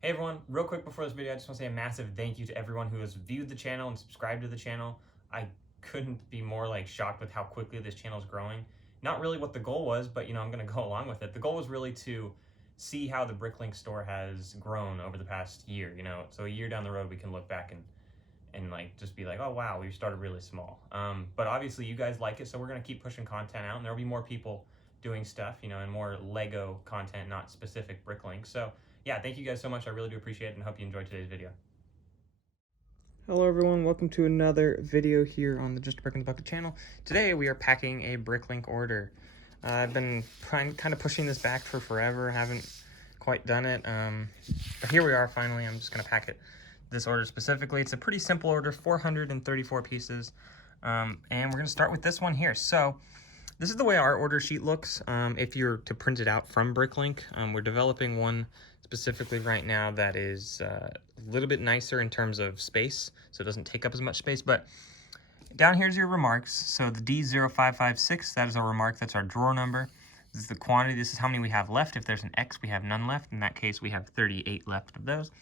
Hey everyone, real quick before this video, I just want to say a massive thank you to everyone who has viewed the channel and subscribed to the channel. I couldn't be more shocked with how quickly this channel is growing. Not really what the goal was, but I'm going to go along with it. The goal was really to see how the BrickLink store has grown over the past year, So a year down the road, we can look back and just be like, oh wow, we started really small. But obviously you guys like it, so we're going to keep pushing content out, and there'll be more people doing stuff, and more Lego content, not specific BrickLink. So yeah, thank you guys so much. I really do appreciate it and hope you enjoyed today's video. Hello everyone, welcome to another video here on the Just a Brick in the Bucket channel. Today we are packing a BrickLink order. I've been kind of pushing this back for forever, haven't quite done it, but here we are finally. I'm just going to pack this order specifically. It's a pretty simple order, 434 pieces, and we're going to start with this one here. So this is the way our order sheet looks if you're to print it out from BrickLink. We're developing one specifically right now that is a little bit nicer in terms of space, so it doesn't take up as much space. But down here's your remarks. So the D0556, that is our remark, that's our drawer number. This is the quantity, this is how many we have left. If there's an X, we have none left. In that case, we have 38 left of those.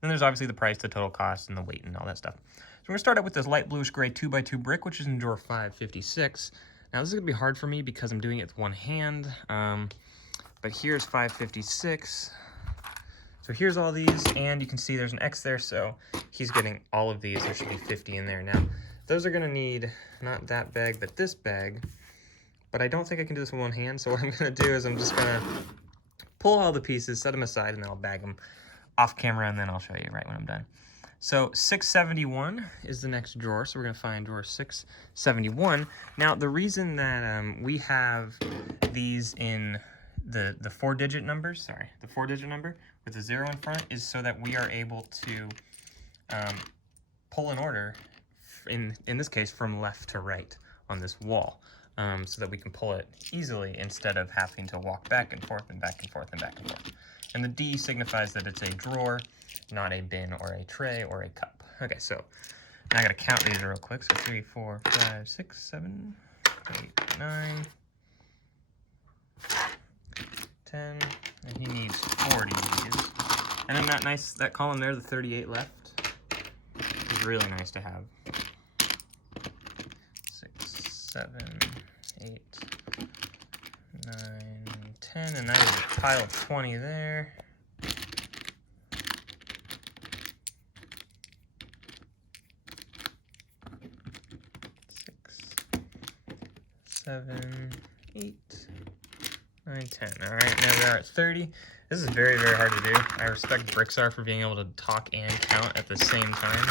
Then there's obviously the price, the total cost, and the weight, and all that stuff. So we're gonna start out with this light bluish gray 2x2 brick, which is in drawer 556. Now this is gonna be hard for me because I'm doing it with one hand, but here's 556. So here's all these, and you can see there's an X there, so he's getting all of these. There should be 50 in there. Now, those are gonna need not that bag, but this bag, but I don't think I can do this with one hand, so what I'm gonna do is I'm just gonna pull all the pieces, set them aside, and then I'll bag them off camera, and then I'll show you right when I'm done. So 671 is the next drawer, so we're gonna find drawer 671. Now, the reason that we have these in the 4-digit numbers, the 4-digit number with a 0 in front, is so that we are able to pull an order, in this case, from left to right on this wall, so that we can pull it easily instead of having to walk back and forth and back and forth and back and forth. And the D signifies that it's a drawer, not a bin or a tray or a cup. Okay, so now I gotta count these real quick. So 3, 4, 5, 6, 7, 8, 9, 10, and he needs 40 of these. And then that column there, the 38 left, is really nice to have. 6, 7, 8, 9, 10, and that is a pile of 20 there. 6, 7, 8, 9, 10. All right, now we are at 30. This is very, very hard to do. I respect Brickstar for being able to talk and count at the same time.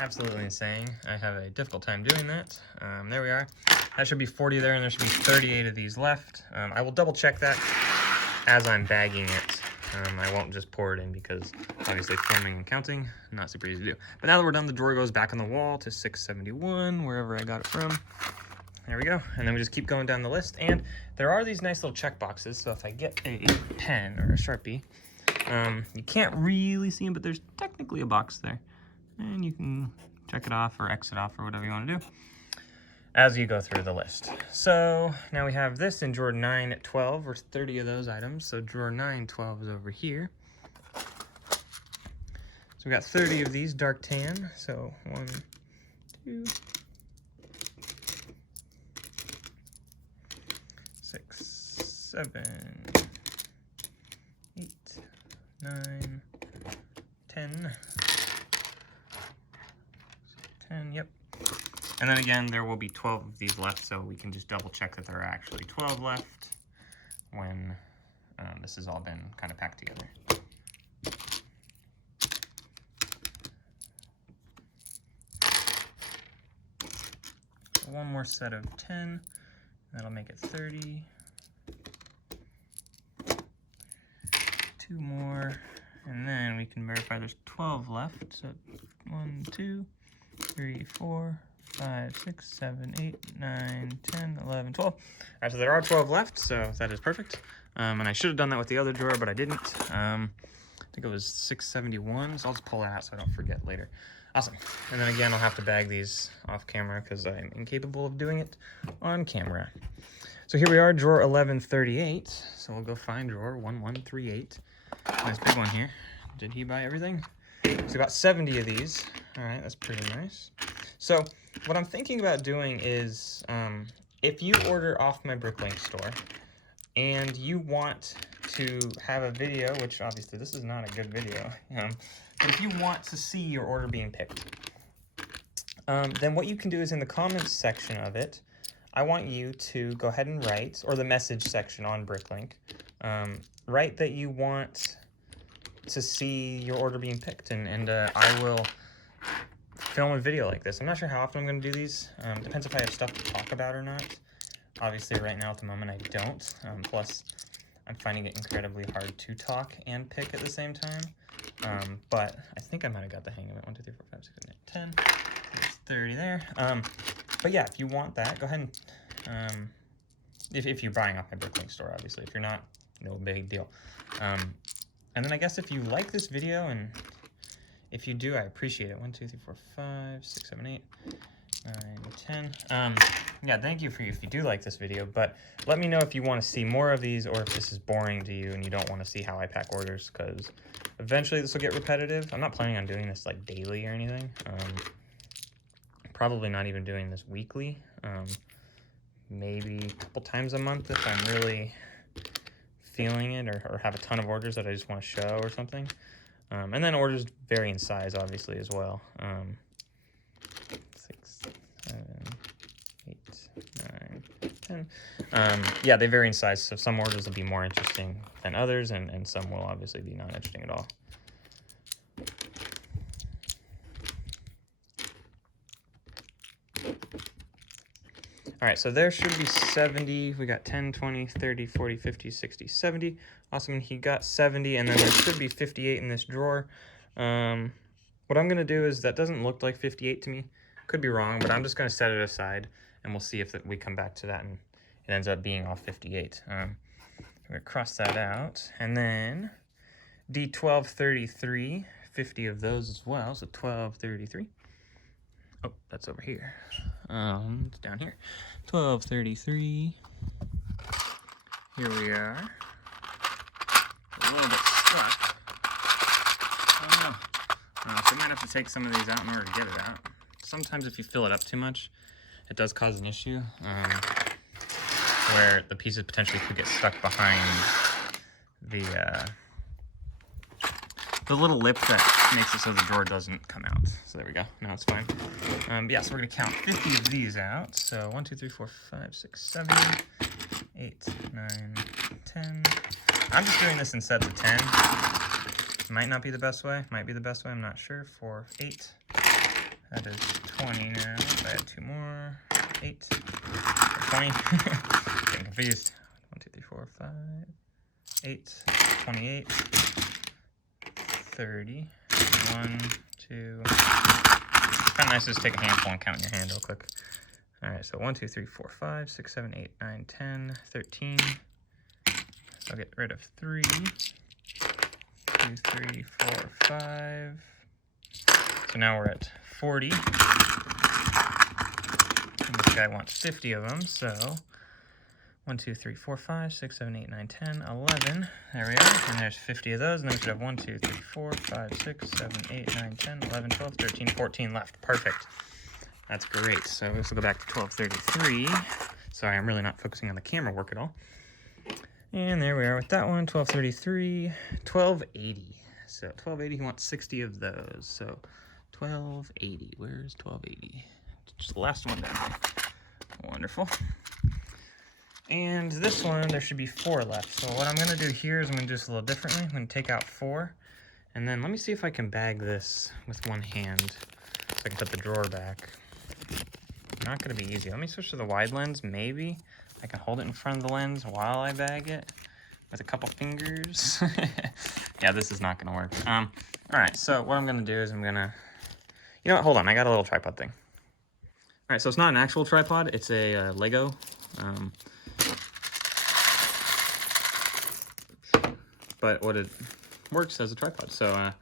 Absolutely insane. I have a difficult time doing that. There we are. That should be 40 there, and there should be 38 of these left. I will double check that as I'm bagging it. I won't just pour it in because obviously filming and counting, not super easy to do. But now that we're done, the drawer goes back on the wall to 671, wherever I got it from. There we go. And then we just keep going down the list. And there are these nice little check boxes. So if I get a pen or a Sharpie, you can't really see them, but there's technically a box there. And you can check it off or X it off or whatever you want to do as you go through the list. So now we have this in drawer 912, or 30 of those items. So drawer 912 is over here. So we got 30 of these dark tan. So 1, 2, 6, 7, 8, 9, 10. 10, yep. And then again, there will be 12 of these left, so we can just double check that there are actually 12 left when this has all been kind of packed together. So one more set of 10, that'll make it 30. 2 more, and then we can verify there's 12 left. So 1, 2, 3, 4, 5, 6, 7, 8, 9, 10, 11, 12. All right, so there are 12 left, so that is perfect. And I should have done that with the other drawer, but I didn't. I think it was 671, so I'll just pull that out so I don't forget later. Awesome. And then again, I'll have to bag these off camera because I'm incapable of doing it on camera. So here we are, drawer 1138. So we'll go find drawer 1138. Nice big one here. Did he buy everything? So we got 70 of these. All right, that's pretty nice. So what I'm thinking about doing is, if you order off my BrickLink store and you want to have a video, which obviously this is not a good video, but if you want to see your order being picked, then what you can do is in the comments section of it, I want you to go ahead and write, or the message section on BrickLink, write that you want to see your order being picked, and I will film a video like this. I'm not sure how often I'm going to do these. Depends if I have stuff to talk about or not. Obviously, right now at the moment I don't. Plus, I'm finding it incredibly hard to talk and pick at the same time. But I think I might have got the hang of it. 1, 2, 3, 4, 5, 6, 7, 8, 10. There's 30 there. But yeah, if you want that, go ahead and, if you're buying off my BrickLink store, obviously. If you're not, no big deal. And then I guess if you like this video, and if you do, I appreciate it. 1, 2, 3, 4, 5, 6, 7, 8, 9, 10. Yeah, thank you if you do like this video, but let me know if you want to see more of these, or if this is boring to you and you don't want to see how I pack orders, because eventually this will get repetitive. I'm not planning on doing this like daily or anything. Probably not even doing this weekly. Maybe a couple times a month if I'm really feeling it, or have a ton of orders that I just want to show or something. And then orders vary in size, obviously, as well. 6, 7, 8, 9, 10. Yeah, they vary in size, so some orders will be more interesting than others, and some will obviously be not interesting at all. All right, so there should be 70. We got 10, 20, 30, 40, 50, 60, 70. Awesome, he got 70, and then there should be 58 in this drawer. What I'm gonna do is, that doesn't look like 58 to me. Could be wrong, but I'm just gonna set it aside, and we'll see if we come back to that and it ends up being off 58. I'm gonna cross that out, and then D1233, 50 of those as well, so 1233. Oh, that's over here. It's down here. 1233. Here we are. A little bit stuck. So I might have to take some of these out in order to get it out. Sometimes if you fill it up too much, it does cause an issue, where the pieces potentially could get stuck behind the little lip that makes it so the drawer doesn't come out. So there we go. Now it's fine. Yeah, so we're going to count 50 of these out. So 1, 2, 3, 4, 5, 6, 7, 8, 9, 10. I'm just doing this in sets of 10. Might not be the best way. Might be the best way. I'm not sure. 4, 8. That is 20 now. If I add 2 more. 8. 20. Getting confused. 1, 2, 3, 4, 5, 8. 28. 30. 1, 2. It's kind of nice to just take a handful and count in your hand real quick. All right, so 1, 2, 3, 4, 5, 6, 7, 8, 9, 10, 13. So I'll get rid of 3. 2, 3, 4, 5. So now we're at 40. And this guy wants 50 of them, so 1, 2, 3, 4, 5, 6, 7, 8, 9, 10, 11. There we are. And there's 50 of those. And then we should have 1, 2, 3, 4, 5, 6, 7, 8, 9, 10, 11, 12, 13, 14 left. Perfect. That's great. So this will go back to 1233. Sorry, I'm really not focusing on the camera work at all. And there we are with that one. 1233, 1280. So 1280, he wants 60 of those. So 1280. Where's 1280? Just the last one down there. Wonderful. And this one, there should be 4 left. So what I'm going to do here is I'm going to do this a little differently. I'm going to take out 4. And then let me see if I can bag this with one hand so I can put the drawer back. Not going to be easy. Let me switch to the wide lens. Maybe I can hold it in front of the lens while I bag it with a couple fingers. Yeah, this is not going to work. All right, so what I'm going to do is I'm going to... You know what? Hold on. I got a little tripod thing. All right, so it's not an actual tripod. It's a Lego. But what it works as a tripod. So, all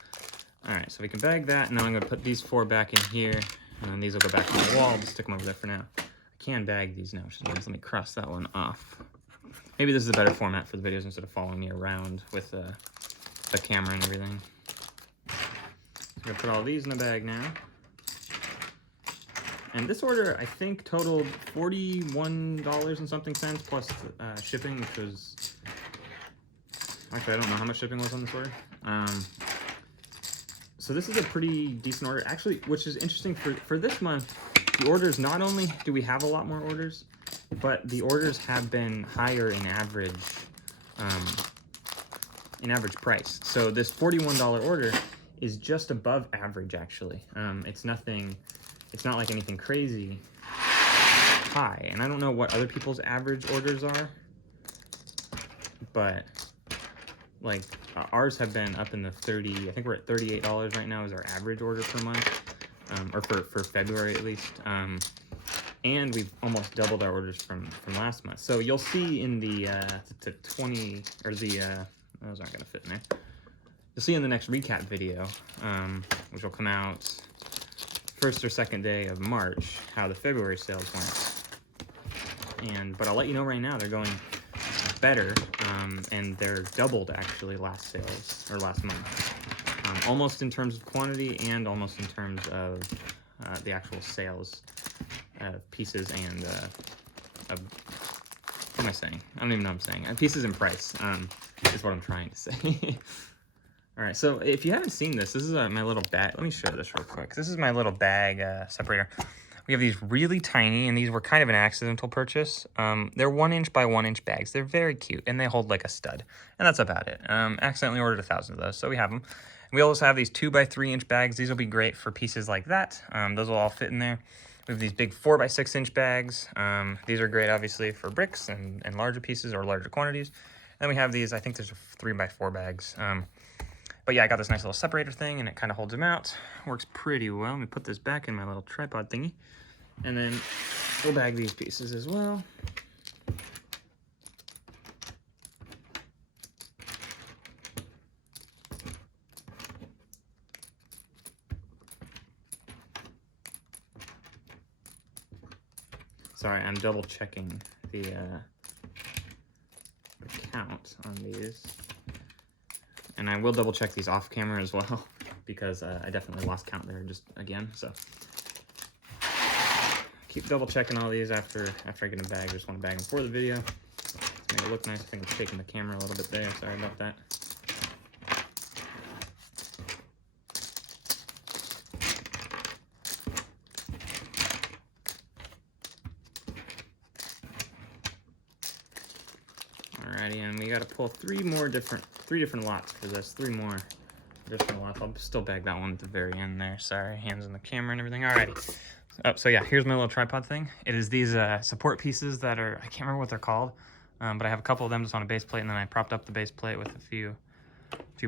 right, so we can bag that, and then I'm going to put these 4 back in here, and then these will go back on the wall. I'll just stick them over there for now. I can bag these now, which is nice. Let me cross that one off. Maybe this is a better format for the videos instead of following me around with the camera and everything. gonna put all these in the bag now. And this order, I think, totaled $41 and something cents plus shipping, which was, actually, I don't know how much shipping was on this order. So this is a pretty decent order, actually, which is interesting for this month. The orders, not only do we have a lot more orders, but the orders have been higher in average price. So this $41 order is just above average, actually. It's not like anything crazy high. And I don't know what other people's average orders are, but like ours have been up in the 30, I think we're at $38 right now is our average order per month, or for February at least. And we've almost doubled our orders from last month. So you'll see in the 20, or the, those aren't gonna fit in there. You'll see in the next recap video, which will come out first or second day of March, how the February sales went. But I'll let you know right now, they're going better, and they're doubled actually last month. Almost in terms of quantity and almost in terms of the actual sales pieces and what am I saying? I don't even know what I'm saying. Pieces and price is what I'm trying to say. All right, so if you haven't seen this, this is my little bag. Let me show this real quick. This is my little bag separator. We have these really tiny, and these were kind of an accidental purchase. They're 1 inch by 1 inch bags. They're very cute, and they hold like a stud, and that's about it. Accidentally ordered 1,000 of those, so we have them. We also have these 2 by 3 inch bags. These will be great for pieces like that. Those will all fit in there. We have these big 4 by 6 inch bags. These are great, obviously, for bricks and larger pieces or larger quantities. And we have these, I think there's 3 by 4 bags. But yeah, I got this nice little separator thing, and it kind of holds them out. Works pretty well. Let me put this back in my little tripod thingy. And then we'll bag these pieces as well. Sorry, I'm double checking the count on these. And I will double check these off camera as well, because I definitely lost count there just again, so. Keep double checking all these after I get in a bag. I just want to bag them for the video to make it look nice. I think I'm shaking the camera a little bit there. Sorry about that. Alrighty, and we got to pull three different lots for this. 3 more different lots. I'll still bag that one at the very end there. Sorry, hands on the camera and everything. Alrighty. Oh, so yeah, here's my little tripod thing. It is these support pieces that are, I can't remember what they're called, but I have a couple of them just on a base plate, and then I propped up the base plate with a few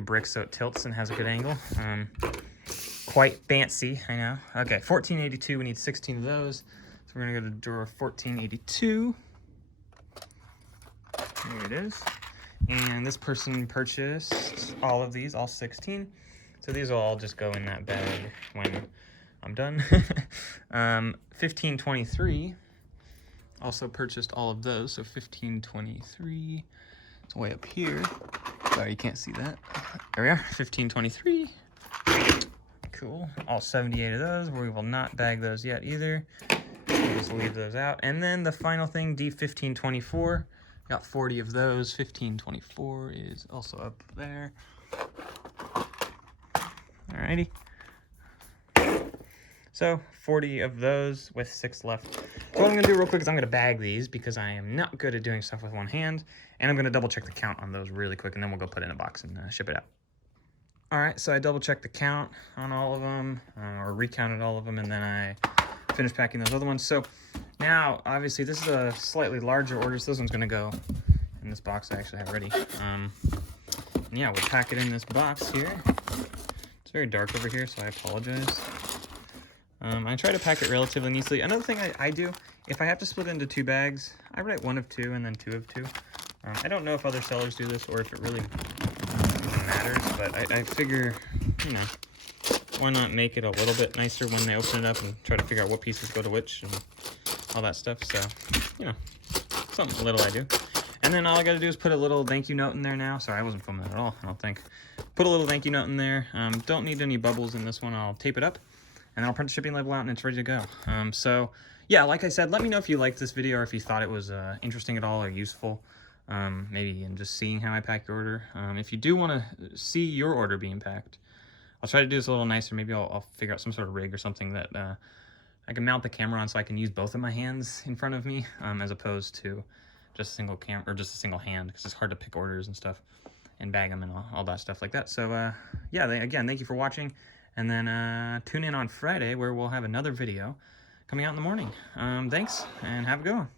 bricks so it tilts and has a good angle. Quite fancy, I know. Okay, 1482, we need 16 of those. So we're gonna go to drawer 1482. There it is. And this person purchased all of these, all 16. So these will all just go in that bag when I'm done. 1523 also purchased all of those. So 1523, it's way up here. Sorry, you can't see that. There we are, 1523. Cool, all 78 of those. We will not bag those yet either. We'll just leave those out. And then the final thing, D1524. Got 40 of those. 1524 is also up there. Alrighty. So 40 of those with 6 left. So what I'm gonna do real quick is I'm gonna bag these because I am not good at doing stuff with one hand, and I'm gonna double check the count on those really quick, and then we'll go put it in a box and ship it out. All right, so I double checked the count on all of them, or recounted all of them, and then I finished packing those other ones. So now, obviously, this is a slightly larger order, so this one's gonna go in this box I actually have ready. Yeah, we'll pack it in this box here. It's very dark over here, so I apologize. I try to pack it relatively neatly. Another thing I do, if I have to split into 2 bags, I write 1 of 2 and then 2 of 2. I don't know if other sellers do this or if it really matters, but I figure, you know, why not make it a little bit nicer when they open it up and try to figure out what pieces go to which and all that stuff. So, you know, something little I do. And And then all I gotta do is put a little thank you note in there now. Sorry, I wasn't filming that at all, I don't think. Put a little thank you note in there. Don't need any bubbles in this one. I'll tape it up, and then I'll print the shipping label out, and it's ready to go. So yeah, like I said, let me know if you liked this video or if you thought it was interesting at all or useful. Maybe in just seeing how I pack your order. If you do want to see your order being packed, I'll try to do this a little nicer. Maybe I'll figure out some sort of rig or something that I can mount the camera on so I can use both of my hands in front of me, as opposed to just a single camera or just a single hand, because it's hard to pick orders and stuff and bag them and all that stuff like that. So yeah, again, thank you for watching, and then tune in on Friday where we'll have another video coming out in the morning. Thanks, and have a good one.